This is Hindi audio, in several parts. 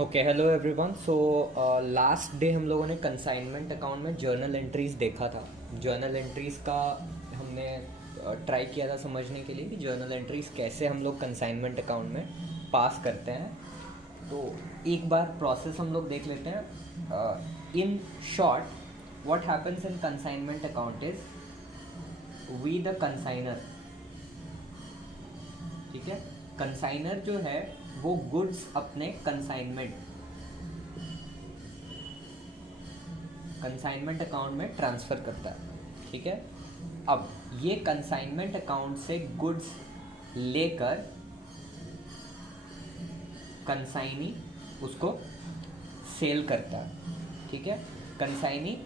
Okay, hello everyone. So last day हम लोगों ने कंसाइनमेंट अकाउंट में जर्नल एंट्रीज देखा था। जर्नल एंट्रीज का हमने ट्राई किया था समझने के लिए कि जर्नल एंट्रीज कैसे हम लोग कंसाइनमेंट अकाउंट में पास करते हैं। तो एक बार प्रोसेस हम लोग देख लेते हैं। In short, what happens in consignment account is we the consignor, ठीक है। कंसाइनर जो है वो गुड्स अपने कंसाइनमेंट अकाउंट में ट्रांसफ़र करता है, ठीक है। अब ये कंसाइनमेंट अकाउंट से गुड्स लेकर कंसाइनी उसको सेल करता है, ठीक है। कंसाइनी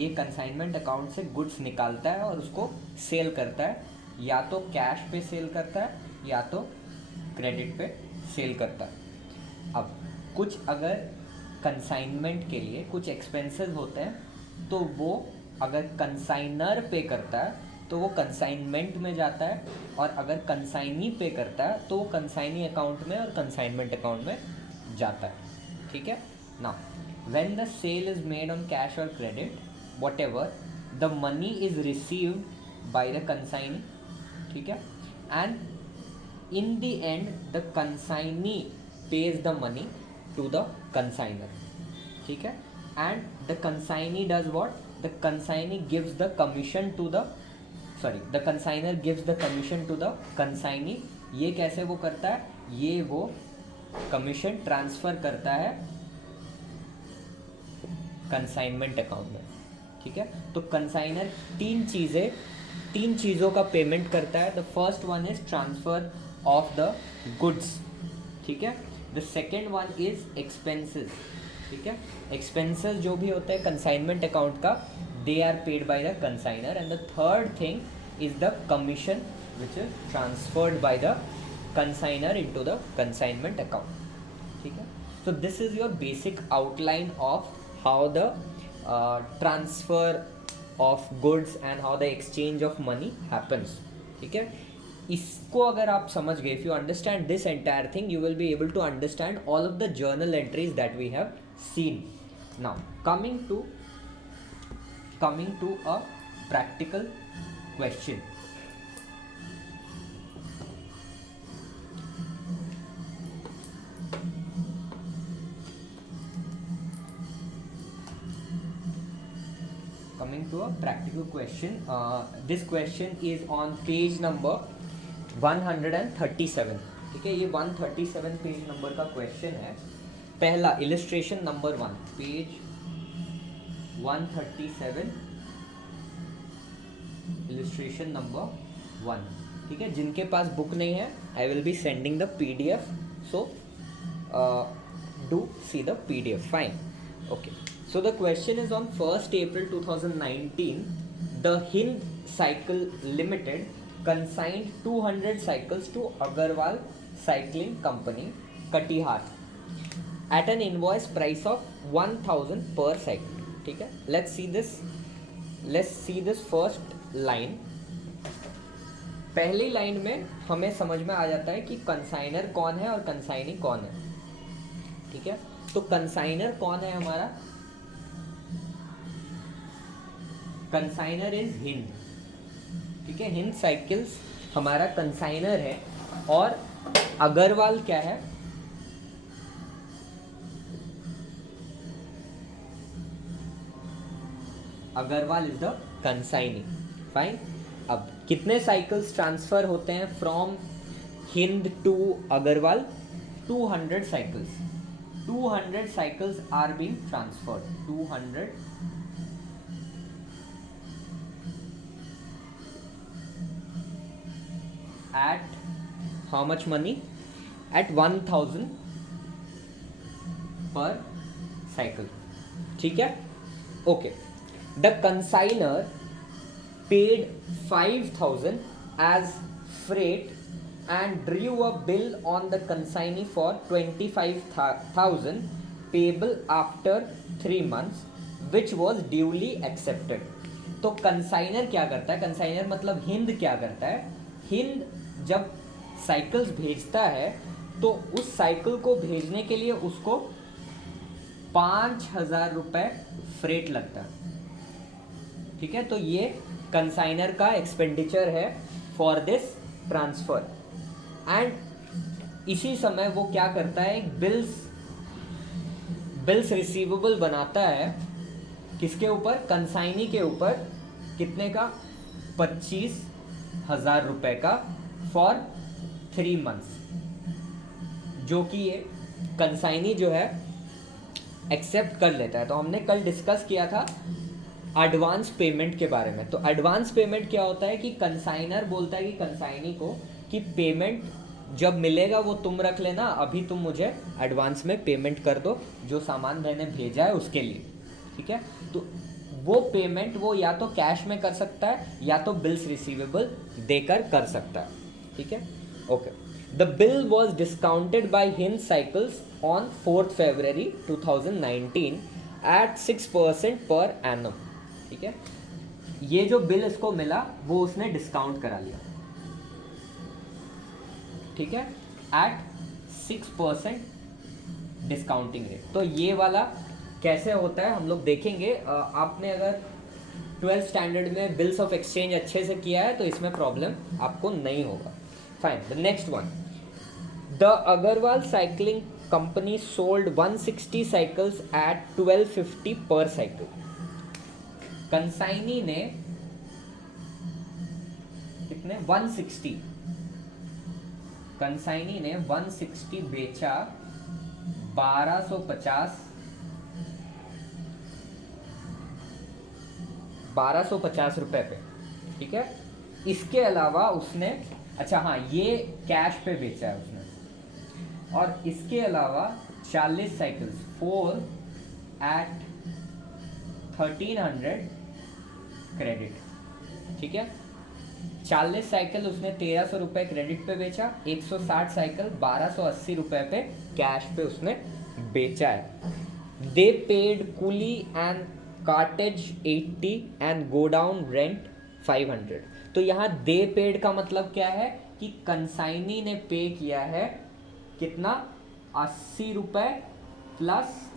ये कंसाइनमेंट अकाउंट से गुड्स निकालता है और उसको सेल करता है, या तो कैश पे सेल करता है या तो क्रेडिट पे सेल करता है। अब कुछ अगर कंसाइनमेंट के लिए कुछ एक्सपेंसेस होते हैं तो वो अगर कंसाइनर पे करता है तो वो कंसाइनमेंट में जाता है, और अगर कंसाइनी पे करता है तो वो कंसाइनी अकाउंट में और कंसाइनमेंट अकाउंट में जाता है, ठीक है ना। When the sale is made on cash और credit, whatever the money is received by the consignee, ठीक है। And in the end the consignee pays the money to the consigner, ठीक है। and the consignee does what, the consignee gives the commission to the the consigner gives the commission to the consignee। ये कैसे वो करता है, ये वो कमीशन ट्रांसफ़र करता है कंसाइनमेंट अकाउंट में, ठीक है। तो कंसाइनर तीन चीज़ों का पेमेंट करता है। The first one is transfer of the goods, ठीक है। The second one is expenses, ठीक है। एक्सपेंसेस जो भी होता है कंसाइनमेंट अकाउंट का, they are paid by the consignor. And the third thing is the commission which is transferred by the consignor into the consignment account, ठीक है। So this is your basic outline of how the transfer of goods and how the exchange of money happens, ठीक है। इसको अगर आप समझ गए, if you understand this entire thing, you will be able to understand all of the journal entries that we have seen. Now coming to a practical question. Coming to a practical question, this question is on page number 137, ठीक है। ये 137 पेज नंबर का क्वेश्चन है। पहला illustration number 1, page 137, illustration number 1, ठीक है। जिनके पास बुक नहीं है, I will be sending the PDF, so do see the PDF, fine, okay. So the question is on 1st April 2019, the Hind Cycle Limited consigned 200 cycles to Agarwal Cycling Company, Katihar, at an invoice price of 1000 per cycle, ठीक है। Let's see this first line। पहली लाइन में हमें समझ में आ जाता है कि कंसाइनर कौन है और कंसाइनी कौन है, ठीक है। तो कंसाइनर कौन है हमारा, कंसाइनर इज हिंद, ठीक है। हिंद साइकिल्स हमारा कंसाइनर है, और अग्रवाल क्या है, Agarwal is the consignee, fine. अब कितने साइकिल्स ट्रांसफर होते हैं from Hind to Agarwal, 200 cycles. 200 cycles are being transferred, 200 at how much money, at 1000 per cycle, ठीक है, okay। The consigner paid 5000 as freight and drew a bill on the consignee for 25,000 payable after 3 months, which was duly accepted। तो कंसाइनर क्या करता है, कंसाइनर मतलब हिंद क्या करता है, हिंद जब साइकिल्स भेजता है तो उस साइकिल को भेजने के लिए उसको 5,000 रुपये फ्रेट लगता है। ठीक है, तो ये कंसाइनर का एक्सपेंडिचर है फॉर दिस ट्रांसफर। एंड इसी समय वो क्या करता है, एक बिल्स रिसीवेबल बनाता है, किसके ऊपर, कंसाइनी के ऊपर, कितने का, 25,000 रुपये का फॉर 3 मंथ्स, जो कि ये कंसाइनी जो है एक्सेप्ट कर लेता है। तो हमने कल डिस्कस किया था एडवांस पेमेंट के बारे में। तो एडवांस पेमेंट क्या होता है कि कंसाइनर बोलता है कि कंसाइनी को कि पेमेंट जब मिलेगा वो तुम रख लेना, अभी तुम मुझे एडवांस में पेमेंट कर दो जो सामान मैंने भेजा है उसके लिए। ठीक है, तो वो पेमेंट वो या तो कैश में कर सकता है या तो बिल्स रिसीवेबल देकर कर सकता है। ठीक है, okay. The bill was discounted by Hind cycles on 4 February 2019 at 6% per annum. ठीक है, ये जो बिल इसको मिला वो उसने डिस्काउंट करा लिया। ठीक है, एट 6% डिस्काउंटिंग रेट। तो ये वाला कैसे होता है हम लोग देखेंगे। आपने अगर 12th स्टैंडर्ड में बिल्स ऑफ एक्सचेंज अच्छे से किया है तो इसमें प्रॉब्लम आपको नहीं होगा। Fine, the next one, the Agarwal cycling company sold 160 cycles at 1250 per cycle. Consignee ने कितने, 160, कंसाइनी ने 160 बेचा 1250 रुपए पे। ठीक है, इसके अलावा उसने, अच्छा हाँ, ये कैश पे बेचा है उसने, और इसके अलावा 40 साइकिल्स 4 एट 1300 क्रेडिट। ठीक है, 40 साइकिल उसने 1300 रुपये क्रेडिट पे बेचा, 160 साइकिल 1280 रुपये पे कैश पे उसने बेचा है। दे paid coolie and cartridge 80 and go down rent 500। तो यहाँ दे पेड का मतलब क्या है कि कंसाइनी ने पे किया है कितना, 80 रुपये प्लस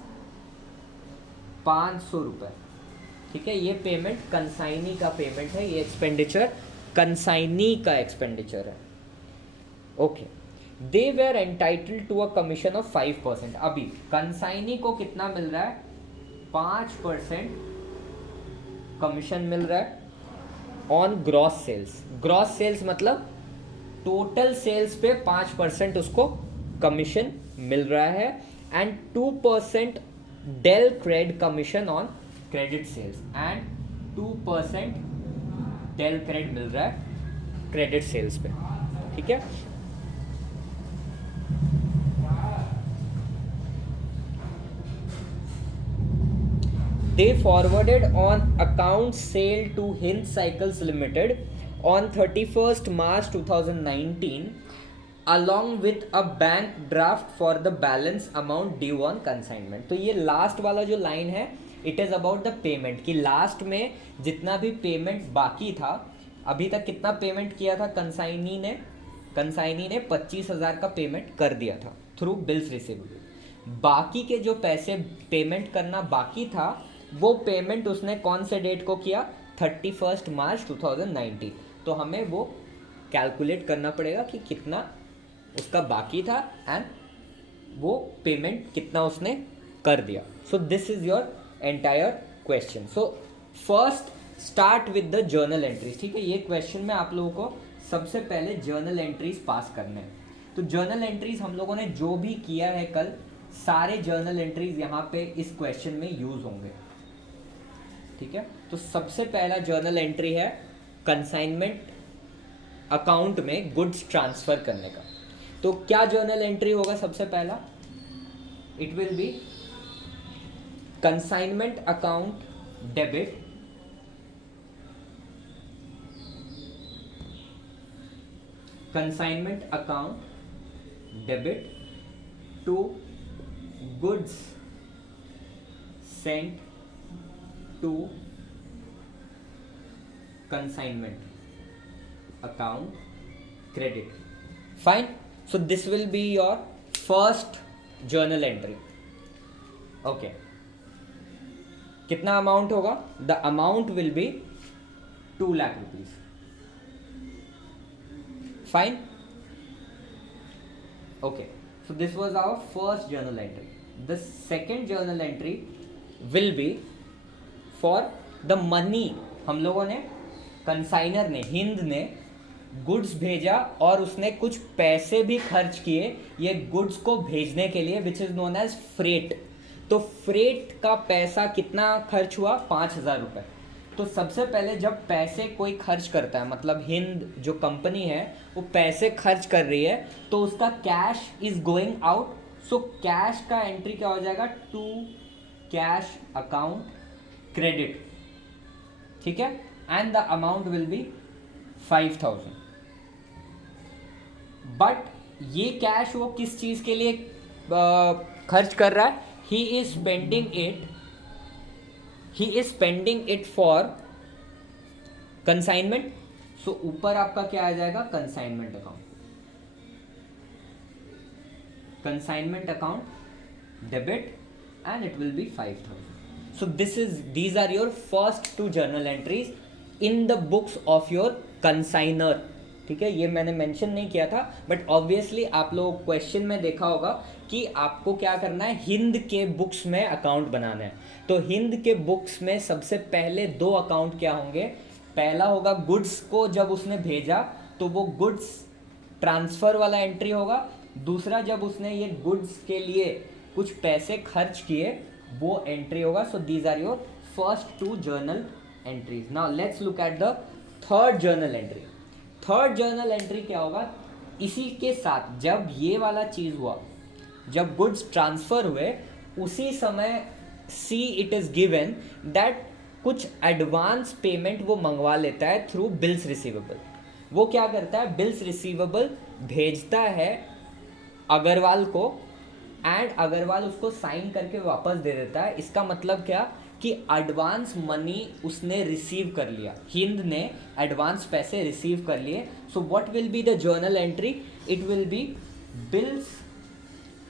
500 रुपये। ठीक है, ये पेमेंट कंसाइनी का पेमेंट है, ये एक्सपेंडिचर कंसाइनी का एक्सपेंडिचर है। Okay, they were entitled to a commission of 5%। अभी कंसाइनी को कितना मिल रहा है, 5% कमीशन मिल रहा है on gross sales. Gross sales मतलब टोटल सेल्स पे 5% उसको कमीशन मिल रहा है, and 2% del credere commission on credit sales, and 2% del credere मिल रहा है क्रेडिट सेल्स पे। ठीक है, they forwarded on account sale to Hind Cycles Limited on 31st March 2019 along with a bank draft for the balance amount due on consignment। तो ये लास्ट वाला जो लाइन है, it is about the payment, कि लास्ट में जितना भी पेमेंट बाकी था, अभी तक कितना पेमेंट किया था कंसाइनी ने 25,000 का पेमेंट कर दिया था थ्रू बिल्स रिसीवेबल। बाकी के जो पैसे पेमेंट करना बाकी था वो पेमेंट उसने कौन से डेट को किया, 31 मार्च 2019। तो हमें वो कैलकुलेट करना पड़ेगा कि कितना उसका बाकी था एंड वो पेमेंट कितना उसने कर दिया। सो this is your entire question. So first start with the journal entries. ठीक है, ये क्वेश्चन में आप लोगों को सबसे पहले जर्नल एंट्रीज पास करने हैं। तो जर्नल एंट्रीज हम लोगों ने जो भी किया है कल, सारे जर्नल एंट्रीज यहाँ पे इस क्वेश्चन में यूज होंगे। ठीक है, तो सबसे पहला जर्नल एंट्री है कंसाइनमेंट अकाउंट में गुड्स ट्रांसफर करने का। तो क्या जर्नल एंट्री होगा सबसे पहला, it will be consignment account debit consignment account debit to goods sent to consignment account credit. Fine, so this will be your first journal entry. Okay, कितना अमाउंट होगा? The amount will B 2 lakh rupees. Fine. Okay, so this was our first journal entry. The second journal entry will be for the money. हम लोगों ने, कंसाइनर ने, हिंद ने गुड्स भेजा और उसने कुछ पैसे भी खर्च किए ये गुड्स को भेजने के लिए, which is known as freight. तो फ्रेट का पैसा कितना खर्च हुआ? 5,000 रुपये। तो सबसे पहले जब पैसे कोई खर्च करता है, मतलब हिंद जो कंपनी है वो पैसे खर्च कर रही है, तो उसका cash is going out. So cash का एंट्री क्या हो जाएगा? टू कैश अकाउंट क्रेडिट, ठीक है, and the amount will be 5,000। But ये कैश वो किस चीज़ के लिए खर्च कर रहा है? He is spending it for consignment. So ऊपर आपका क्या आ जाएगा? Consignment account, consignment account debit, and it will be 5,000। So these are your first 2 journal entries in the books of your consignor। ठीक है, ये मैंने मेंशन नहीं किया था, बट ऑब्वियसली आप लोग क्वेश्चन में देखा होगा कि आपको क्या करना है, हिंद के बुक्स में अकाउंट बनाना है। तो हिंद के बुक्स में सबसे पहले 2 अकाउंट क्या होंगे? पहला होगा गुड्स को जब उसने भेजा तो वो गुड्स ट्रांसफ़र वाला एंट्री होगा। दूसरा जब उसने ये गुड्स के लिए कुछ पैसे खर्च किए वो एंट्री होगा। So these are your first 2 journal entries. Now let's look at the third journal entry. Third journal entry क्या होगा? इसी के साथ जब ये वाला चीज़ हुआ, जब गुड्स ट्रांसफ़र हुए, उसी समय see it is given that कुछ एडवांस पेमेंट वो मंगवा लेता है थ्रू बिल्स रिसीवेबल। वो क्या करता है? बिल्स रिसीवेबल भेजता है अग्रवाल को, एंड अग्रवाल उसको साइन करके वापस दे देता है। इसका मतलब क्या कि एडवांस मनी उसने रिसीव कर लिया, हिंद ने एडवांस पैसे रिसीव कर लिए। So what will be the journal entry? It will be bills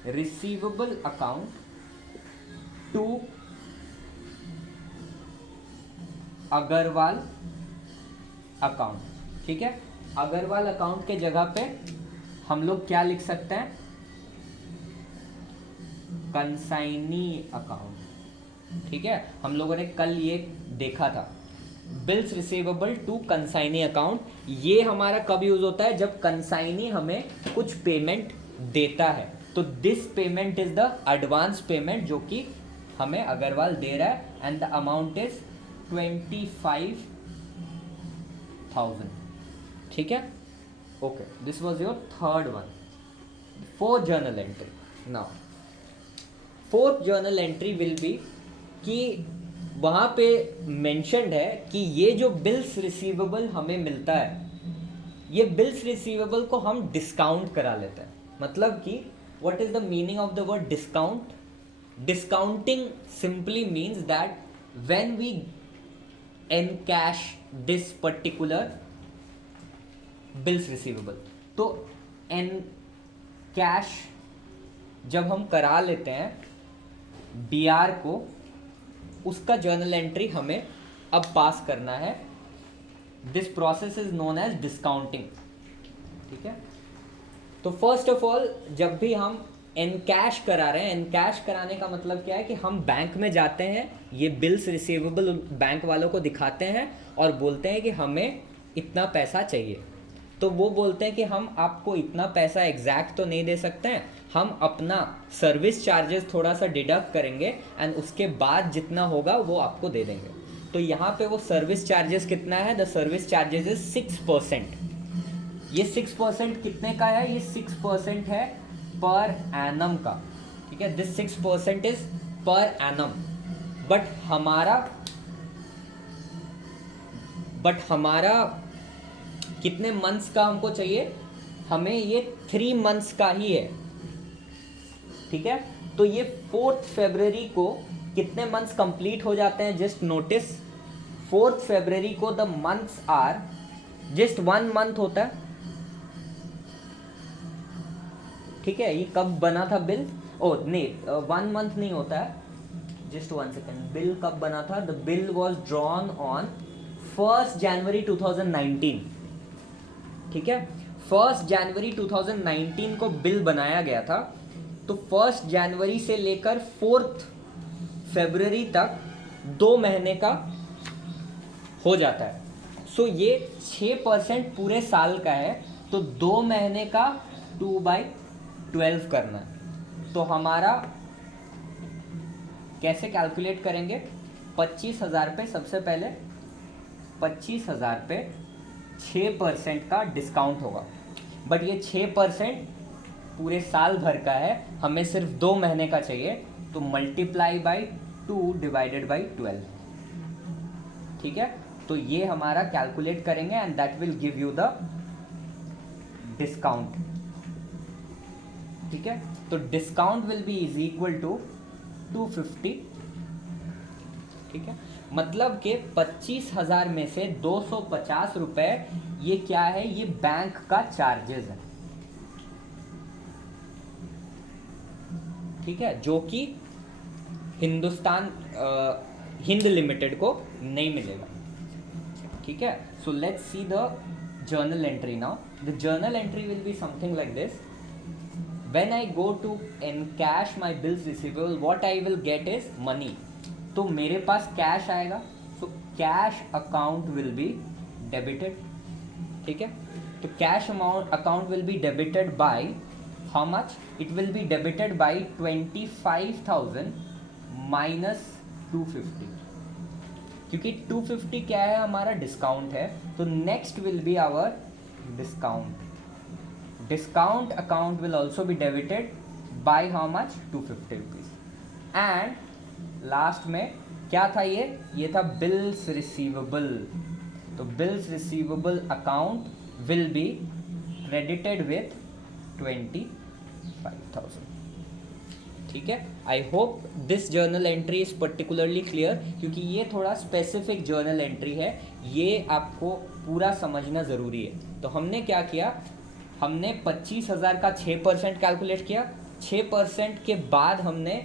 receivable account to Agarwal account. ठीक है, अग्रवाल अकाउंट के जगह पे हम लोग क्या लिख सकते हैं? Consignee account. ठीक है, हम लोगों ने कल ये देखा था, bills receivable to consignee account. ये हमारा कब यूज होता है? जब कंसाइनी हमें कुछ पेमेंट देता है। तो this payment is the advance payment जो कि हमें अग्रवाल दे रहा है, एंड द अमाउंट इज 25,000। ठीक है, okay, this was your third one. Fourth journal entry. Now fourth journal entry will B कि वहाँ पे मेंशन्ड है कि ये जो बिल्स रिसीवेबल हमें मिलता है, ये बिल्स रिसीवेबल को हम डिस्काउंट करा लेते हैं। मतलब कि what is the meaning of the word discount? Discounting simply means that when we encash this particular bills receivable, तो एनकैश जब हम करा लेते हैं बीआर को, उसका जर्नल एंट्री हमें अब पास करना है। This process is known as discounting. ठीक है, तो फर्स्ट ऑफ ऑल जब भी हम एनकैश करा रहे हैं, एनकैश कराने का मतलब क्या है कि हम बैंक में जाते हैं, ये बिल्स रिसीवेबल बैंक वालों को दिखाते हैं और बोलते हैं कि हमें इतना पैसा चाहिए। तो वो बोलते हैं कि हम आपको इतना पैसा एग्जैक्ट तो नहीं दे सकते हैं, हम अपना सर्विस चार्जेस थोड़ा सा डिडक्ट करेंगे एंड उसके बाद जितना होगा वो आपको दे देंगे। तो यहाँ पे वो सर्विस चार्जेस कितना है? The service charges is 6%। ये 6% कितने का है? ये 6% है पर एनम का। ठीक है, this 6% is per annum. But हमारा कितने मंथ्स का हमको चाहिए? हमें ये 3 मंथ्स का ही है। ठीक है, तो ये 4 फरवरी को कितने मंथ्स कंप्लीट हो जाते हैं? जस्ट नोटिस, 4 फरवरी को the months are just 1 month होता है। ठीक है, ये कब बना था बिल? ओ नहीं, 1 मंथ नहीं होता है, जस्ट 1 सेकेंड। बिल कब बना था? The bill was drawn on 1 जनवरी 2019। ठीक है, 1 जनवरी 2019 को बिल बनाया गया था। तो 1 जनवरी से लेकर 4 फरवरी तक 2 महीने का हो जाता है। सो ये 6% पूरे साल का है, तो 2 महीने का 2/12 करना है। तो हमारा कैसे कैलकुलेट करेंगे? 25,000 पे, सबसे पहले 25,000 पे 6% का डिस्काउंट होगा। बट ये 6% पूरे साल भर का है, हमें सिर्फ 2 महीने का चाहिए, तो मल्टीप्लाई बाई 2 डिवाइडेड बाई 12। ठीक है, तो ये हमारा कैलकुलेट करेंगे and that will give you the discount. ठीक है, तो discount will be is equal to 250। ठीक है, मतलब कि 25,000 में से 250 रुपए ये क्या है? ये बैंक का चार्जेस है। ठीक है, जो कि हिंद लिमिटेड को नहीं मिलेगा। ठीक है, so let's see the journal entry now. The journal entry will be something like this. When I go to encash my bills receivable, what I will get is money. तो मेरे पास कैश आएगा, so cash account will be debited. ठीक है, तो cash account will be debited by how much? It will be debited by 25,000 minus 250, क्योंकि 250 क्या है? हमारा डिस्काउंट है। तो next will be our discount. Discount account will also be debited by how much? 250 rupees. And last में क्या था? ये था bills receivable। तो bills receivable account will be credited with 25,000। ठीक है, I hope this journal entry is particularly clear, क्योंकि ये थोड़ा स्पेसिफिक जर्नल एंट्री है, ये आपको पूरा समझना ज़रूरी है। तो हमने क्या किया? हमने 25,000 का 6% कैलकुलेट किया। 6% के बाद हमने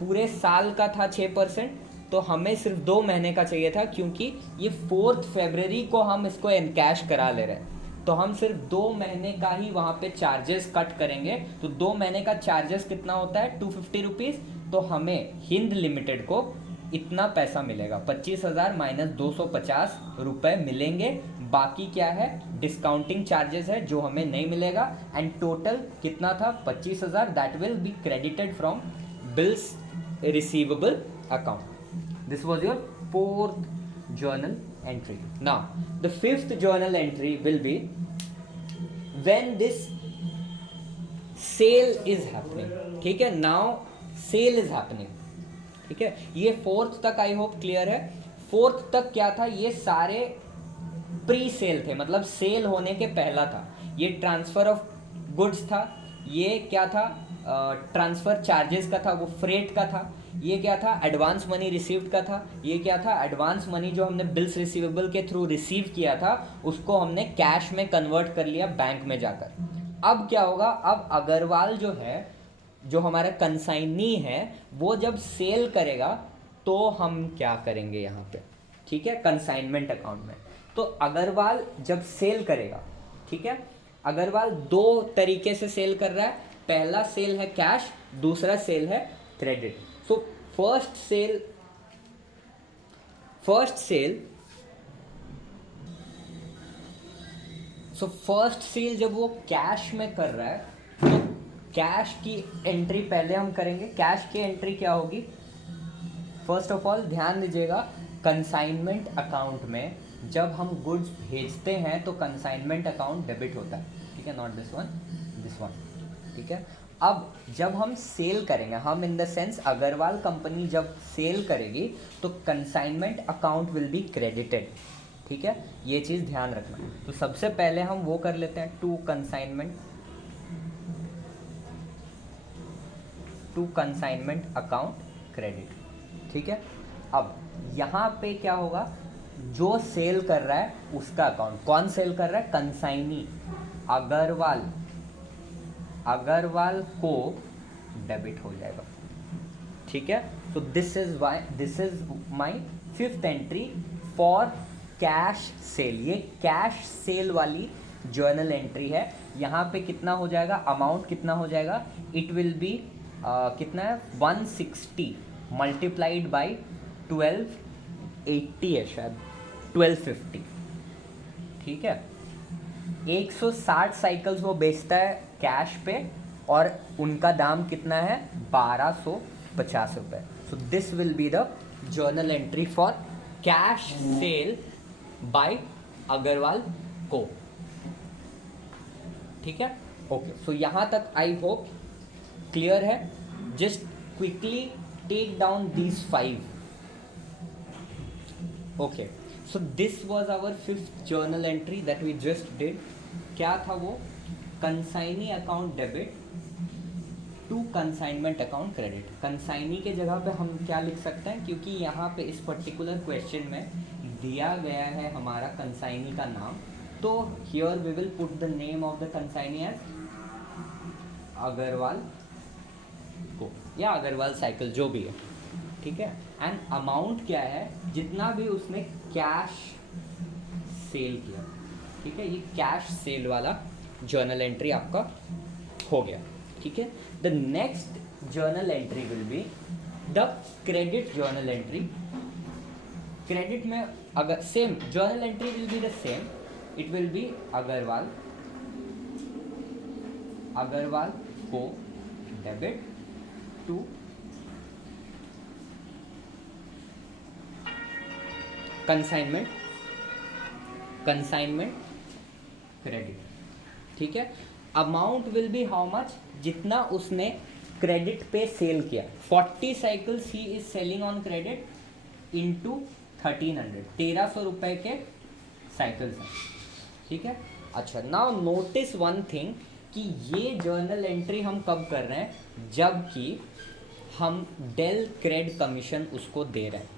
पूरे साल का था 6%, तो हमें सिर्फ 2 महीने का चाहिए था, क्योंकि ये 4 फरवरी को हम इसको एनकैश करा ले रहे हैं। तो हम सिर्फ 2 महीने का ही वहाँ पे चार्जेस कट करेंगे। तो 2 महीने का चार्जेस कितना होता है? 250 रुपीज़। तो हमें हिंद लिमिटेड को इतना पैसा मिलेगा, 25,000 माइनस 250 रुपये मिलेंगे। बाकी क्या है? डिस्काउंटिंग चार्जेस है जो हमें नहीं मिलेगा। एंड टोटल कितना था? 25,000। That will be credited from bills receivable account. This was your 4th journal entry. Now the 5th journal entry will be when this sale is happening. ठीक है, now sale is happening. ठीक है, ये 4th तक आई होप क्लियर है। 4th तक क्या था? ये सारे प्री सेल थे, मतलब सेल होने के पहला था। ये ट्रांसफर ऑफ गुड्स था, ये क्या था? ट्रांसफर चार्जेस का था, वो फ्रेट का था। ये क्या था? एडवांस मनी रिसीव्ड का था। ये क्या था? एडवांस मनी जो हमने बिल्स रिसीवेबल के थ्रू रिसीव किया था, उसको हमने कैश में कन्वर्ट कर लिया बैंक में जाकर। अब क्या होगा? अब अग्रवाल जो है, जो हमारा कंसाइनी है, वो जब सेल करेगा तो हम क्या करेंगे यहाँ पे? ठीक है, कंसाइनमेंट अकाउंट में। तो अग्रवाल जब सेल करेगा, ठीक है, अग्रवाल 2 तरीके से सेल कर रहा है। पहला सेल है कैश, दूसरा सेल है क्रेडिट। सो फर्स्ट सेल जब वो कैश में कर रहा है, तो कैश की एंट्री पहले हम करेंगे। कैश की एंट्री क्या होगी? फर्स्ट ऑफ ऑल ध्यान दीजिएगा, कंसाइनमेंट अकाउंट में जब हम गुड्स भेजते हैं तो कंसाइनमेंट अकाउंट डेबिट होता है। ठीक है, not this one, this one. ठीक है, अब जब हम सेल करेंगे, हम in the sense Agarwal company जब सेल करेगी तो consignment account will be credited. ठीक है, ये चीज़ ध्यान रखना। तो सबसे पहले हम वो कर लेते हैं, टू कंसाइनमेंट अकाउंट क्रेडिट। ठीक है, अब यहाँ पे क्या होगा? जो सेल कर रहा है उसका अकाउंट, कौन सेल कर रहा है? कंसाइनी, अग्रवाल। अग्रवाल को डेबिट हो जाएगा, ठीक है। तो this is my fifth entry for cash cell. ये कैश सेल वाली जर्नल एंट्री है। यहाँ पे कितना हो जाएगा, अमाउंट कितना हो जाएगा, इट विल बी कितना है 160 मल्टीप्लाइड बाई 1280 है शायद 1250, ठीक है। 160 साइकिल्स वो बेचता है कैश पे और उनका दाम कितना है 1250 रुपये। So this will be the journal entry for cash sale by Agarwal को, ठीक है। ओके, सो यहाँ तक आई होप क्लियर है। Just quickly take down these 5। Okay, so this was our fifth journal entry that we just did. क्या था वो, consignee account debit to consignment account credit. Consignee के जगह पे हम क्या लिख सकते हैं, क्योंकि यहाँ पे इस पर्टिकुलर क्वेश्चन में दिया गया है हमारा कंसाइनी का नाम, तो here we will put the name of the consignee as Agarwal को या अग्रवाल साइकिल, जो भी है, ठीक है। एंड अमाउंट क्या है, जितना भी उसने कैश सेल किया, ठीक है। ये कैश सेल वाला जर्नल एंट्री आपका हो गया, ठीक है। The next journal entry will be the credit journal entry. Credit में अगर same journal entry will be the same, it will be Agarwal को डेबिट टू कंसाइनमेंट क्रेडिट, ठीक है। Amount will be how much, जितना उसने क्रेडिट पे सेल किया। 40 cycles he is selling on credit into 1300, 1300 रुपए के साइकिल्स हैं, ठीक है। अच्छा, नाउ नोटिस वन थिंग कि ये जर्नल एंट्री हम कब कर रहे हैं, जबकि हम डेल क्रेड कमीशन उसको दे रहे हैं,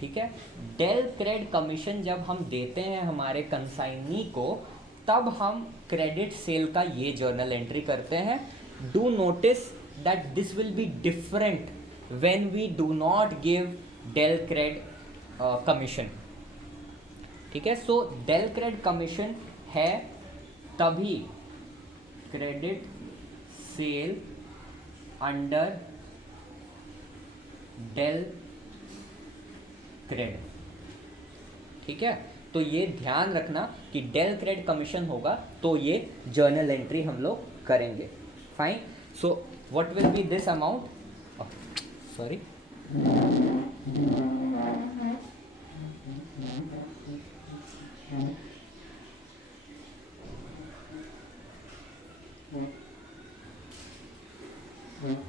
ठीक है। डेल क्रेड कमीशन जब हम देते हैं हमारे कंसाइनी को, तब हम क्रेडिट सेल का ये जर्नल एंट्री करते हैं। Do notice that this will be different when we do not give del credere commission, ठीक है। सो डेल क्रेड कमीशन है तभी credit sale under del credere, ठीक है। तो ये ध्यान रखना कि डेल क्रेड कमीशन होगा तो ये जर्नल एंट्री हम लोग करेंगे। Fine, so what will B this amount, sorry,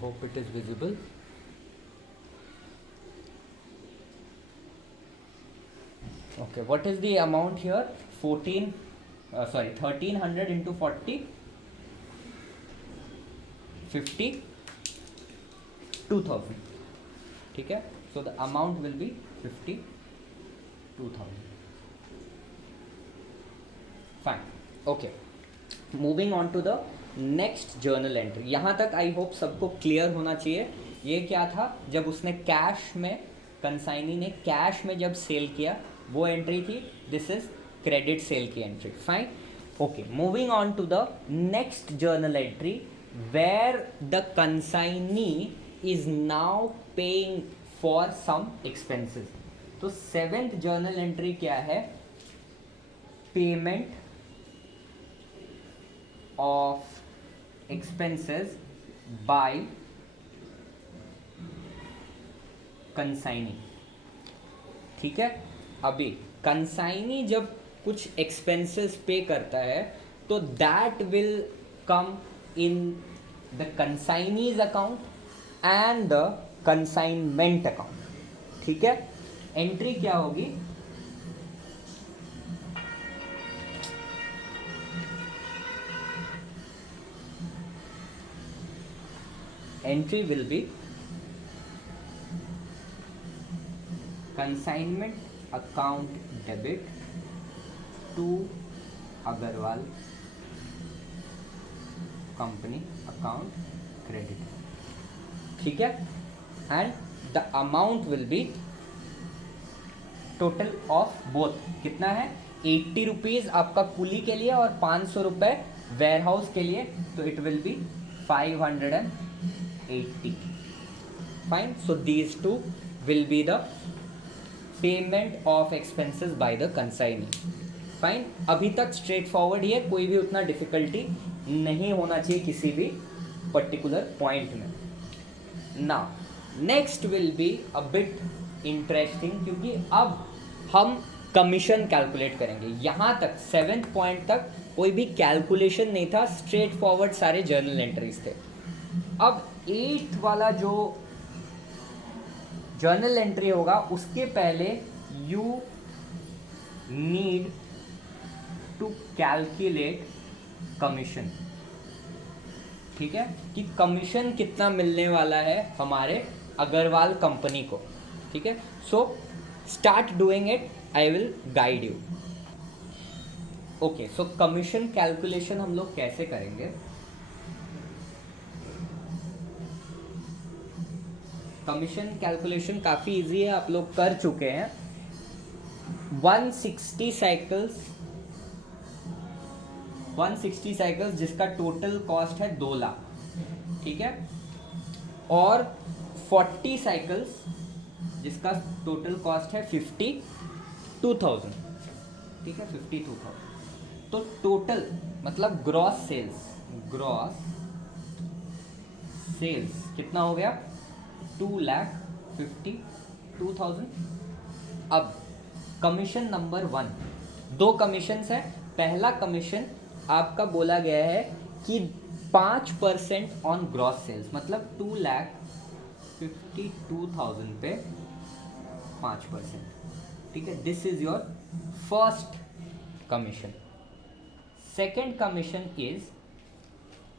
hope it is visible. Okay, what is the amount here, 1300 into 40, 52,000, ठीक है। so the amount will be 52,000. fine, okay, moving on to the next journal entry. यहाँ तक आई होप सबको क्लियर होना चाहिए। ये क्या था, जब उसने कैश में, कंसाइनी ने कैश में जब सेल किया, वो एंट्री थी। दिस इज क्रेडिट सेल की entry. Fine, okay, moving on to the next journal entry where the consignee is now paying for some expenses. तो सेवेंथ जर्नल एंट्री क्या है, payment of expenses by consignee, ठीक है। अभी कंसाइनी जब कुछ एक्सपेंसेस पे करता है तो that will come in the consignee's account and the consignment account, ठीक है। एंट्री क्या होगी, entry will be consignment account debit to Agarwal company account credit, ठीक है, and the amount will B total of both कितना है 80 रुपीज़ आपका कुली के लिए और 500 रुपये वेयर हाउस के लिए, तो it will be 580. Fine, so these two will be the payment of expenses bye the consignee. Fine, अभी तक स्ट्रेट फॉरवर्ड ही है, कोई भी उतना डिफिकल्टी नहीं होना चाहिए किसी भी पर्टिकुलर पॉइंट में. Now next will be a bit interesting, क्योंकि अब हम कमीशन कैलकुलेट करेंगे. यहाँ तक 7th पॉइंट तक कोई भी कैलकुलेशन नहीं था, स्ट्रेट फॉरवर्ड सारे जर्नल एंट्रीज थे. अब 8th वाला जो जर्नल एंट्री होगा उसके पहले you need to calculate commission, ठीक है, कि कमीशन कितना मिलने वाला है हमारे अग्रवाल कंपनी को, ठीक है. So start doing it, I will guide you. Okay, so commission calculation हम लोग कैसे करेंगे. कमीशन कैलकुलेशन काफ़ी इजी है, आप लोग कर चुके हैं. 160 साइकिल्स जिसका टोटल कॉस्ट है 2 लाख, ठीक है, और 40 साइकिल्स जिसका टोटल कॉस्ट है 52,000, ठीक है, 52,000. तो टोटल मतलब ग्रॉस सेल्स कितना हो गया 2,52,000. अब कमीशन नंबर 1, 2 कमीशंस है. पहला कमीशन आपका बोला गया है कि 5% ऑन ग्रॉस सेल्स, मतलब 2,52,000 पे 5%, ठीक है. This is your first commission. Second commission is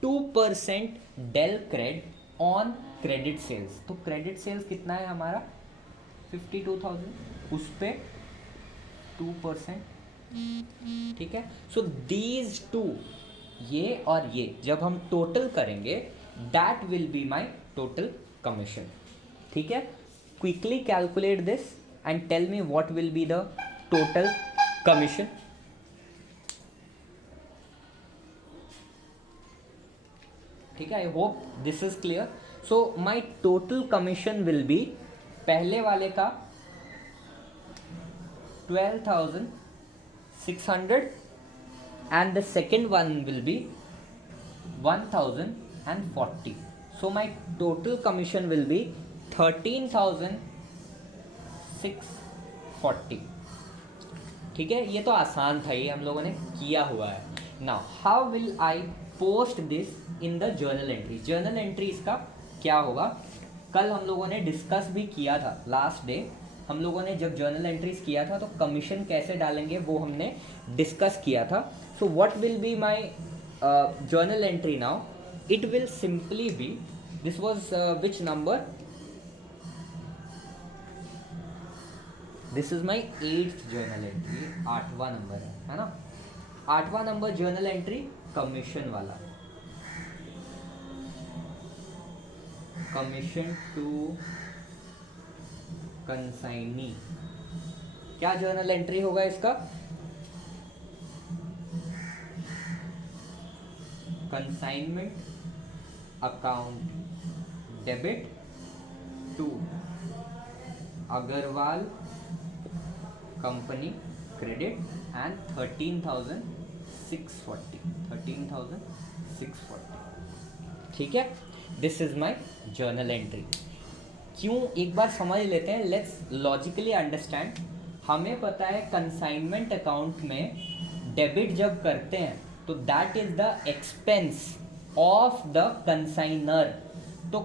2% del credere on credit sales. तो क्रेडिट सेल्स कितना है हमारा 52,000, उस पे 2%, ठीक है. सो दीज टू, ये और ये जब हम टोटल करेंगे that will be my total commission, ठीक है. Quickly calculate this and tell me what will be the total commission. ठीक है, I hope this is clear. So my total commission will be, पहले वाले का 12,600 and the second one will be 1,040. So my total commission will be 13,640. ठीक है, ये तो आसान था, ये हम लोगों ने किया हुआ है. Now how will I post this in the journal entry. Journal entry इसका क्या होगा, कल हम लोगों ने डिस्कस भी किया था. लास्ट डे हम लोगों ने जब जर्नल एंट्रीज किया था तो कमीशन कैसे डालेंगे वो हमने डिस्कस किया था. So what will be my journal entry now, it will simply be, this was which number, this is my 8th journal entry, 8वां नंबर है ना. 8वां नंबर जर्नल एंट्री कमीशन वाला, कमीशन टू कंसाइनी. क्या जर्नल एंट्री होगा इसका, consignment account debit to Agarwal company credit and 13,640. ठीक है, this is my journal entry. क्यों, एक बार समझ लेते हैं, लेट्स लॉजिकली अंडरस्टैंड. हमें पता है कंसाइनमेंट अकाउंट में डेबिट जब करते हैं तो that is the expense of the consignor. तो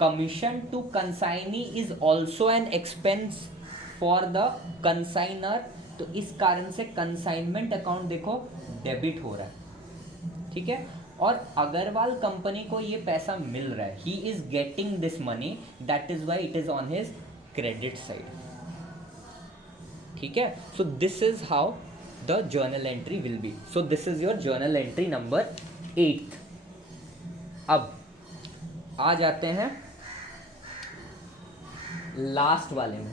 commission to consignee is also an expense for the consignor. तो इस कारण से कंसाइनमेंट अकाउंट देखो डेबिट हो रहा है, ठीक है. और अग्रवाल कंपनी को ये पैसा मिल रहा है, he is getting this money, that is why it is on his credit side. ठीक है, so this is how the journal entry will B. So this is your journal entry number 8. अब आ जाते हैं लास्ट वाले में,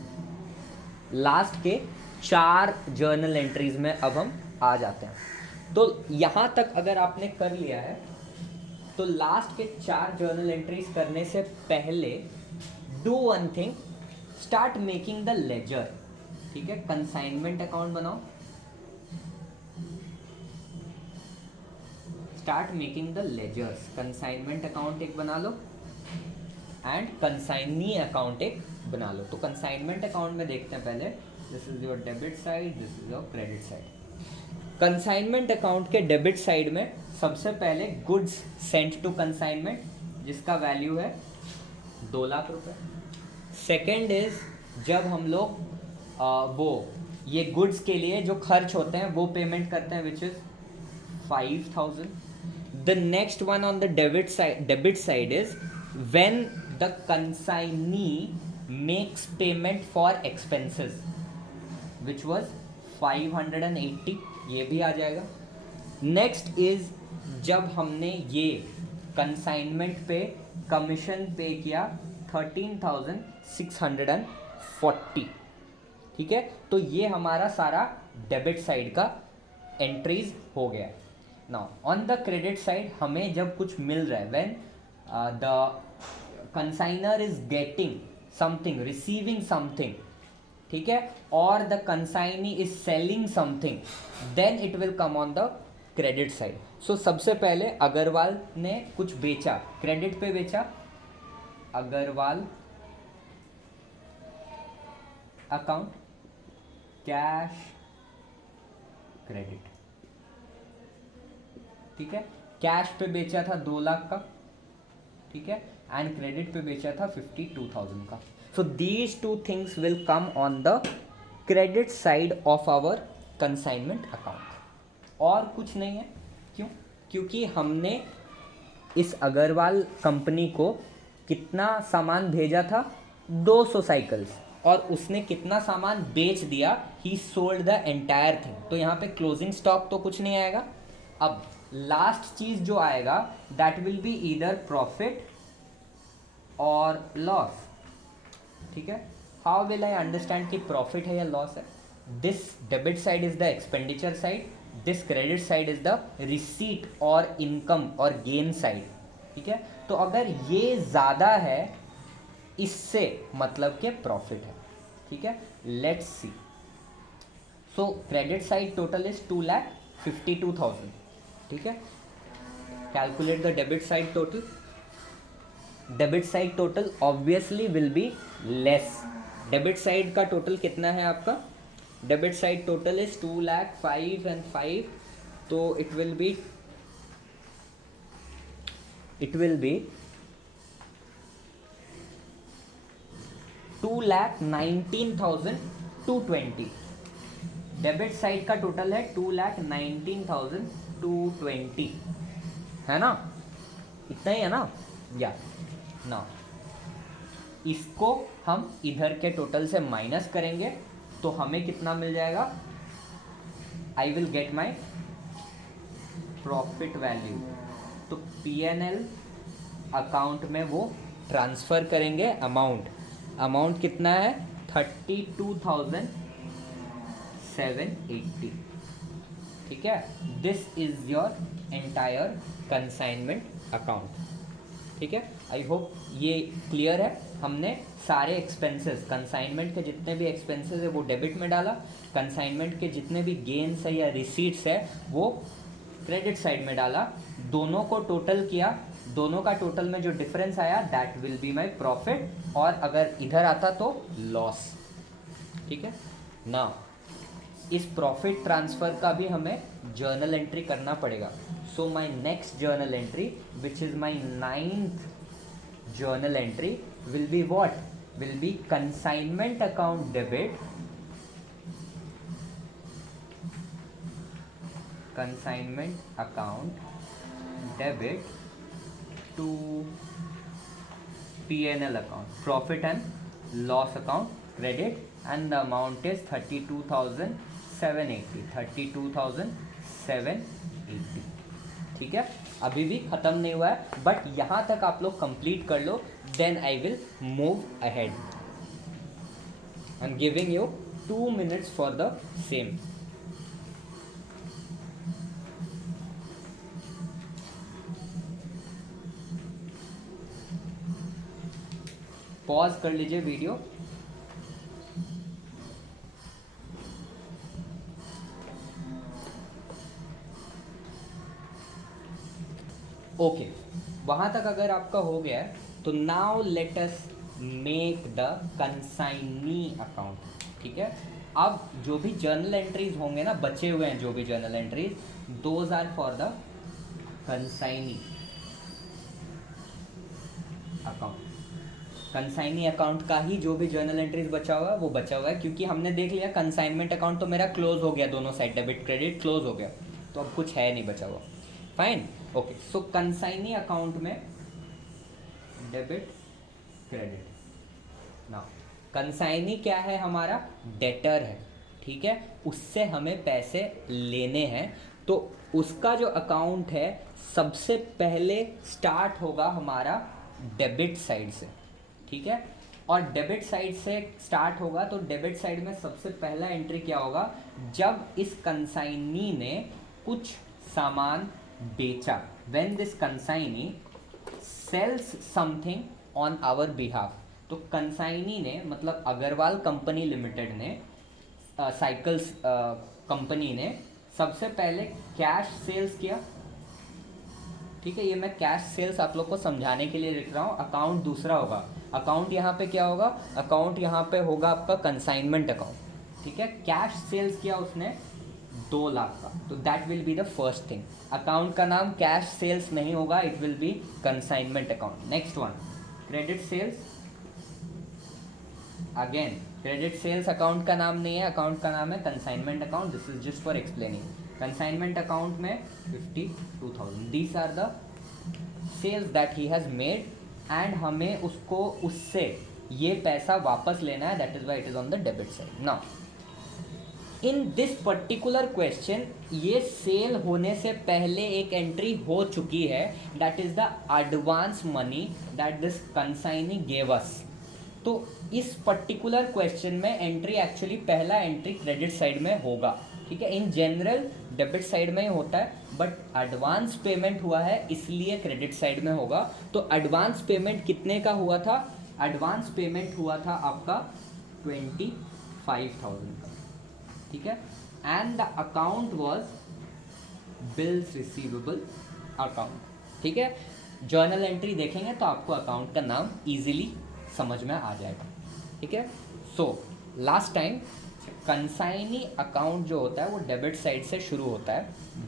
लास्ट के 4 जर्नल एंट्रीज में अब हम आ जाते हैं। तो यहाँ तक अगर आपने कर लिया है तो लास्ट के 4 जर्नल एंट्रीज करने से पहले do one thing, start making the ledger. ठीक है, कंसाइनमेंट अकाउंट बनाओ, start making the ledgers. Consignment account एक बना लो एंड कंसाइनी अकाउंट एक बना लो। तो कंसाइनमेंट अकाउंट में देखते हैं पहले, this is your debit side, this is your credit side. Consignment account के डेबिट साइड में सबसे पहले गुड्स सेंट टू कंसाइनमेंट जिसका वैल्यू है 2 लाख रुपए। सेकेंड इज जब हम लोग वो ये गुड्स के लिए जो खर्च होते हैं वो पेमेंट करते हैं, which is 5000। The next one on the debit side is when the consignee makes payment for expenses which was 580, ये भी आ जाएगा। नेक्स्ट इज जब हमने ये कंसाइनमेंट पे कमीशन पे किया 13,640। ठीक है, तो ये हमारा सारा डेबिट साइड का एंट्रीज हो गया। Now on the credit side हमें जब कुछ मिल रहा है, when the consignor is getting something, receiving something, ठीक है, और the consignee is selling something, then it will come on the credit side. So सबसे पहले अग्रवाल ने कुछ बेचा, क्रेडिट पे बेचा, अग्रवाल अकाउंट कैश क्रेडिट। ठीक है, कैश पे बेचा था 2 लाख का, ठीक है, एंड क्रेडिट पे बेचा था 52,000 का। So these 2 things will come on the credit side of our consignment account. और कुछ नहीं है, क्यों? क्योंकि हमने इस अग्रवाल कंपनी को कितना सामान भेजा था, 200 साइकिल्स, और उसने कितना सामान बेच दिया, ही सोल्ड द एंटायर थिंग। तो यहाँ पे क्लोजिंग स्टॉक तो कुछ नहीं आएगा। अब लास्ट चीज जो आएगा that will be either profit और लॉस। ठीक है, हाउ विल आई अंडरस्टैंड कि प्रॉफिट है या लॉस है? This debit side is the expenditure side, this credit side is the receipt और इनकम और गेन साइड। ठीक है, तो अगर ये ज़्यादा है इससे मतलब कि प्रॉफिट है। ठीक है, let's see. So credit side total is 2,52,000। ठीक है, calculate the debit side total. Debit side total obviously will be less. Debit side का टोटल कितना है आपका? Debit side total is 2,05,000 and 5, तो it will B 2,19,220। Debit side का टोटल है 2,19,220, है ना? इतना ही है ना? या ना, इसको हम इधर के टोटल से माइनस करेंगे तो हमें कितना मिल जाएगा? I will get my profit value. तो P&L अकाउंट में वो ट्रांसफ़र करेंगे अमाउंट कितना है? 32,780। ठीक है, this is your entire consignment account. ठीक है, आई होप ये क्लियर है। हमने सारे एक्सपेंसेस, कंसाइनमेंट के जितने भी एक्सपेंसेस है वो डेबिट में डाला, कंसाइनमेंट के जितने भी गेन्स है या रिसीट्स है वो क्रेडिट साइड में डाला, दोनों को टोटल किया, दोनों का टोटल में जो डिफरेंस आया that will be my profit, और अगर इधर आता तो लॉस। ठीक है ना, इस प्रॉफिट ट्रांसफ़र का भी हमें जर्नल एंट्री करना पड़ेगा। So my next journal entry which is my 9th journal entry will be what? Will be consignment account debit, consignment account debit to P&L account, profit and loss account credit, and the amount is 32,780. ठीक है, अभी भी ख़त्म नहीं हुआ है, बट यहाँ तक आप लोग कंप्लीट कर लो, then I will move ahead. I am giving you 2 minutes for the same. Pause कर लीजिए वीडियो। ओके, वहाँ तक अगर आपका हो गया है तो now let us make the consignee account, ठीक है। अब जो भी जर्नल एंट्रीज होंगे ना, बचे हुए हैं जो भी journal entries, those are for the consignee account. Consignee account का ही जो भी जर्नल एंट्रीज बचा हुआ है वो बचा हुआ है, क्योंकि हमने देख लिया कंसाइनमेंट अकाउंट तो मेरा क्लोज हो गया, दोनों साइड डेबिट क्रेडिट क्लोज हो गया, तो अब कुछ है नहीं बचा हुआ। Fine, okay. So consignee account में डेबिट क्रेडिट, ना कंसाइनी क्या है, हमारा डेटर है, ठीक है, उससे हमें पैसे लेने हैं, तो उसका जो अकाउंट है सबसे पहले स्टार्ट होगा हमारा डेबिट साइड से, ठीक है। और डेबिट साइड से स्टार्ट होगा तो डेबिट साइड में सबसे पहला एंट्री क्या होगा, जब इस कंसाइनी ने कुछ सामान बेचा, when this consignee sells something on our behalf. तो कंसाइनी ने मतलब अग्रवाल कंपनी लिमिटेड ने, साइकिल्स कंपनी ने सबसे पहले कैश सेल्स किया, ठीक है। ये मैं कैश सेल्स आप लोग को समझाने के लिए लिख रहा हूँ, अकाउंट दूसरा होगा। अकाउंट यहाँ पे क्या होगा, अकाउंट यहाँ पे होगा आपका कंसाइनमेंट अकाउंट, ठीक है। कैश सेल्स किया उसने 2 लाख का, तो that will be the first thing. Account का नाम कैश सेल्स नहीं होगा, it will be consignment account. Next one, credit sales. Again credit sales account का नाम नहीं है, अकाउंट का नाम है consignment account. This is just for explaining. Consignment account में 52,000, these are the sales that he has made, and हमें उसको उससे ये पैसा वापस लेना है, that is why it is on the debit side. Now in this particular question ये सेल होने से पहले एक एंट्री हो चुकी है, that is the advance money that this consignee gave us. तो इस पर्टिकुलर क्वेश्चन में एंट्री एक्चुअली पहला एंट्री क्रेडिट साइड में होगा, ठीक है। इन जनरल डेबिट साइड में ही होता है, बट एडवांस पेमेंट हुआ है इसलिए क्रेडिट साइड में होगा। तो एडवांस पेमेंट कितने का हुआ था, एडवांस पेमेंट हुआ था आपका 25,000 का, ठीक है। And the account was bills receivable account, ठीक है। जर्नल एंट्री देखेंगे तो आपको अकाउंट का नाम इजीली समझ में आ जाएगा, ठीक है। So last time consignee account जो होता है वो डेबिट साइड से शुरू होता है,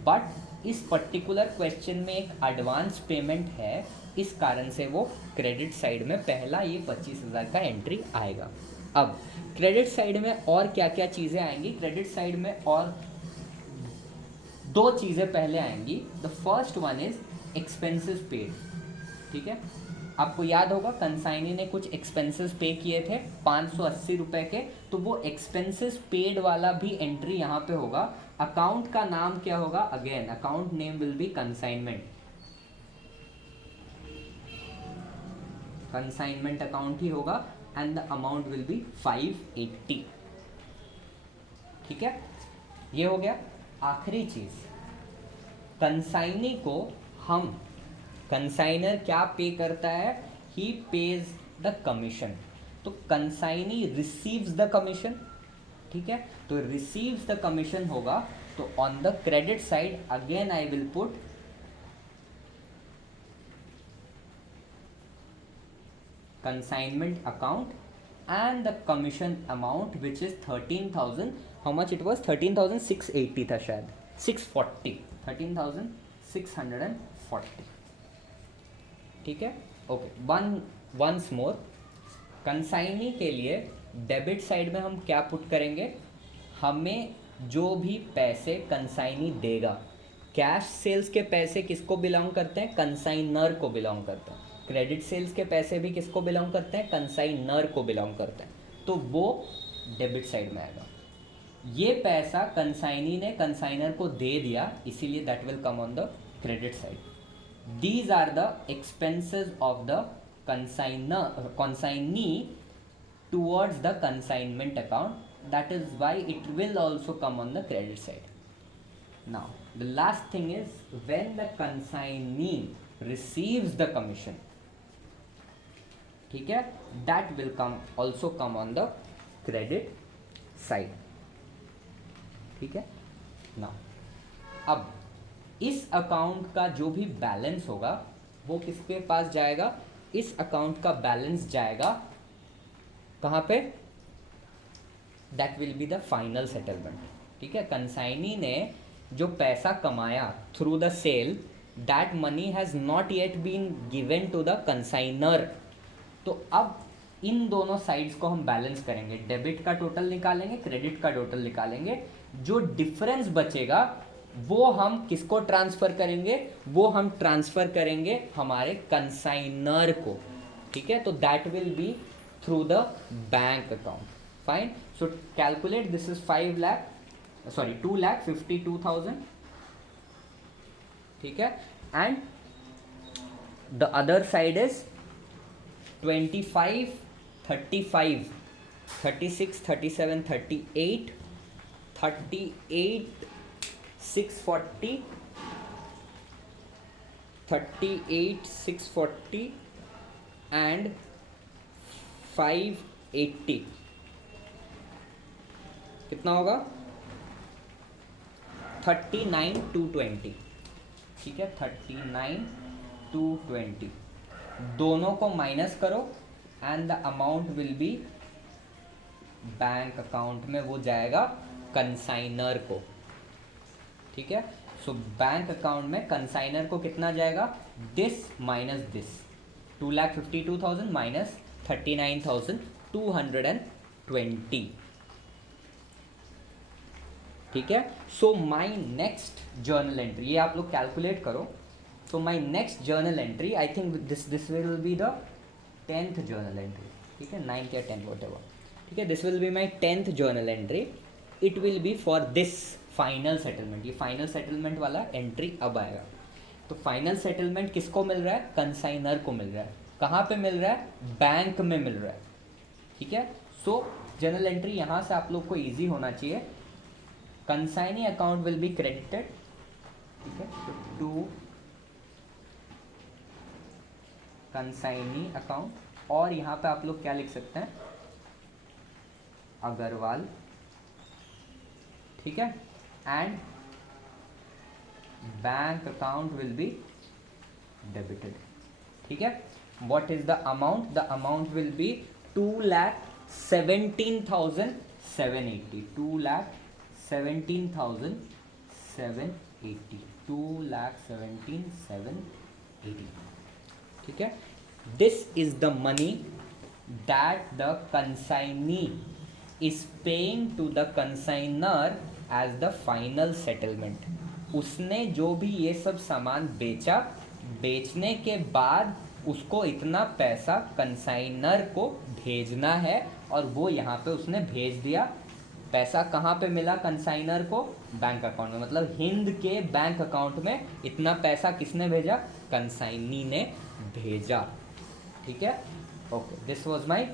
बट इस पर्टिकुलर क्वेश्चन में एक एडवांस पेमेंट है, इस कारण से वो क्रेडिट साइड में पहला ये 25,000 का एंट्री आएगा। अब क्रेडिट साइड में और क्या क्या चीज़ें आएंगी, क्रेडिट साइड में और 2 चीज़ें पहले आएंगी। The first one is expenses paid, ठीक है। आपको याद होगा कंसाइनी ने कुछ एक्सपेंसेस पे किए थे 580 रुपये के, तो वो एक्सपेंसेस पेड वाला भी एंट्री यहाँ पे होगा। अकाउंट का नाम क्या होगा, again account name will be consignment, consignment account ही होगा, and the amount will be 580, ठीक है। ये हो गया। आखिरी चीज, कंसाइनी को हम, कंसाइनर क्या पे करता है, ही पेज द कमीशन। तो कंसाइनी रिसीव्स द कमीशन, ठीक है। तो रिसीव्स द कमीशन होगा, तो on the credit side again I will put consignment account and the commission amount which is 13,000. how much it was, 13,680 था शायद, 640, 13,640, ठीक है। ओके, वंस मोर, कंसाइनी के लिए डेबिट साइड में हम क्या पुट करेंगे, हमें जो भी पैसे कंसाइनी देगा, कैश सेल्स के पैसे किसको बिलोंग करते हैं, कंसाइनर को बिलोंग करते हैं। क्रेडिट सेल्स के पैसे भी किसको बिलोंग करते हैं, कंसाइनर को बिलोंग करते हैं, तो वो डेबिट साइड में आएगा। ये पैसा कंसाइनी ने कंसाइनर को दे दिया, इसीलिए that will come on the credit side. These are the expenses of the consignee towards the consignment account. That is why it will also come on the credit side. Now the last thing is when the consignee receives the commission, ठीक है, that will also come on the credit side. ठीक है. Now अब इस अकाउंट का जो भी बैलेंस होगा वो किसके पास जाएगा? इस अकाउंट का बैलेंस जाएगा कहाँ पे? That will be the final settlement. ठीक है. कंसाइनी ने जो पैसा कमाया through the sale, that money has not yet been given to the consignor. तो अब इन दोनों साइड्स को हम बैलेंस करेंगे. डेबिट का टोटल निकालेंगे, क्रेडिट का टोटल निकालेंगे. जो डिफरेंस बचेगा वो हम किसको ट्रांसफ़र करेंगे? वो हम ट्रांसफ़र करेंगे हमारे कंसाइनर को. ठीक है. तो that will B through the bank account. Fine. So calculate. This is 2,52,000. ठीक है. And the other side is 25, 35, 36, 37, 38, 640, 38, 640 and 580. कितना होगा? 39,220. ठीक है. 39,220. दोनों को माइनस करो and the amount will B bank account में वो जाएगा कंसाइनर को. ठीक है. सो बैंक अकाउंट में कंसाइनर को कितना जाएगा? This minus this. 2,52,000 माइनस 39,220. ठीक है. सो माई नेक्स्ट जर्नल एंट्री, ये आप लोग कैलकुलेट करो. So my next journal entry, I think this will be the 10th journal entry. ठीक है. 9th या 10th whatever. ठीक है. This will be my 10th journal entry. It will be for this final settlement. ये final settlement वाला entry अब आएगा. तो final settlement किसको मिल रहा है? कंसाइनर को मिल रहा है. कहाँ पे मिल रहा है? बैंक में मिल रहा है. ठीक है. सो journal entry यहाँ से आप लोग को easy होना चाहिए. Consignee account will be credited. ठीक है. To consignee account. और यहाँ पे आप लोग क्या लिख सकते हैं? अग्रवाल. ठीक है. And bank account will be debited. ठीक है. What is the amount? The amount will be 2,17,780. 2,17,780. 2,17,780. ठीक है. This is the money that the consignee is paying to the consigner as the final settlement. उसने जो भी ये सब सामान बेचा, बेचने के बाद उसको इतना पैसा कंसाइनर को भेजना है और वो यहाँ पे उसने भेज दिया. पैसा कहाँ पे मिला कंसाइनर को? बैंक अकाउंट में. मतलब हिंद के बैंक अकाउंट में इतना पैसा किसने भेजा? कंसाइनी ने भेजा. ठीक है. Okay. This was my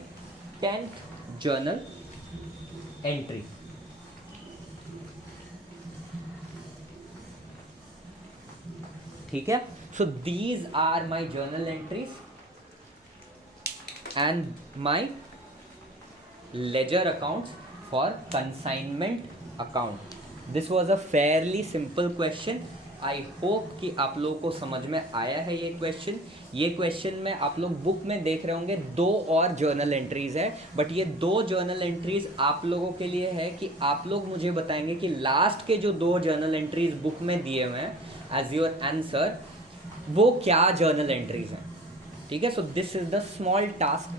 10th journal entry. ठीक है. So these are my journal entries and my ledger accounts for consignment account. This was a fairly simple question. I hope कि आप लोगों को समझ में आया है ये क्वेश्चन. ये क्वेश्चन में आप लोग बुक में देख रहे होंगे 2 और जर्नल एंट्रीज है. बट ये 2 जर्नल एंट्रीज आप लोगों के लिए है कि आप लोग मुझे बताएंगे कि लास्ट के जो 2 जर्नल एंट्रीज बुक में दिए हुए हैं एज योर आंसर, वो क्या जर्नल एंट्रीज हैं. ठीक है. So this is the small task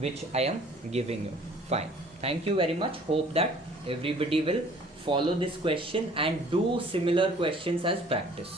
which I am giving you. Fine. Thank you very much. Hope that everybody will follow this question and do similar questions as practice.